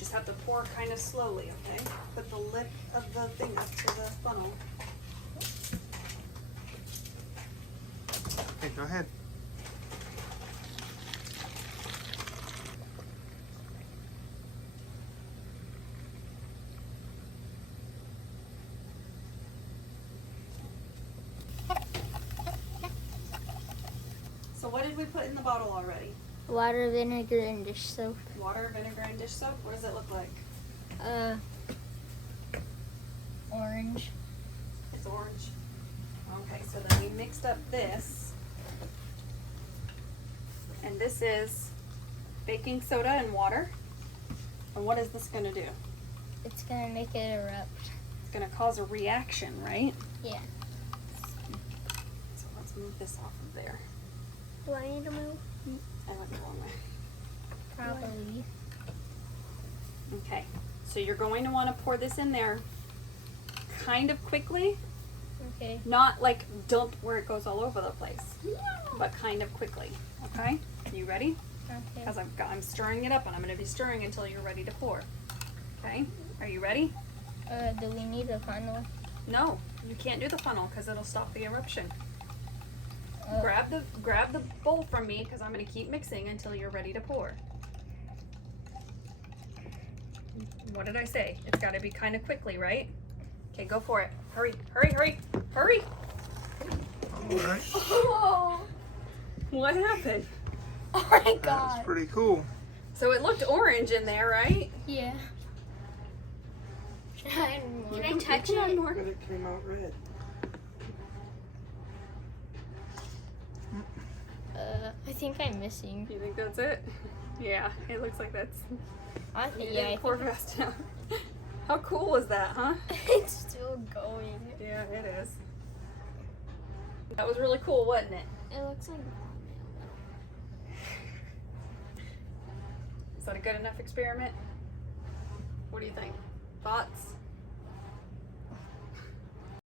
just have to pour kind of slowly, okay? Put the lip of the thing up to the funnel. Okay, go ahead. So what did we put in the bottle already? Water, vinegar, and dish soap. Water, vinegar, and dish soap? What does it look like? Orange. It's orange. Okay, so then we mixed up this. And this is baking soda and water. And what is this gonna do? It's gonna make it erupt. It's gonna cause a reaction, right? Yeah. So let's move this off of there. Do I need to move? I went the wrong way. Probably. Okay, so you're going to want to pour this in there kind of quickly, Okay. not like dump where it goes all over the place, but kind of quickly. Okay, you ready? Okay. Because I'm stirring it up, and I'm going to be stirring until you're ready to pour. Okay, are you ready? Do we need a funnel? No, you can't do the funnel because it'll stop the eruption. Oh. Grab the bowl from me because I'm going to keep mixing until you're ready to pour. What did I say? It's got to be kind of quickly, right? Okay, go for it. Hurry, hurry, hurry, hurry! All right. Oh, What happened? oh my That's god. pretty cool. So it looked orange in there, right? Yeah. Should I add more? Can I You touch can add it? more. But it came out red. I think I'm missing. You think that's it? Yeah, it looks like that's. I You think, didn't pour fast enough. How cool was that, huh? it's still going. Yeah, it is. That was really cool, wasn't it? It looks like Is that a good enough experiment? What do you think? Thoughts?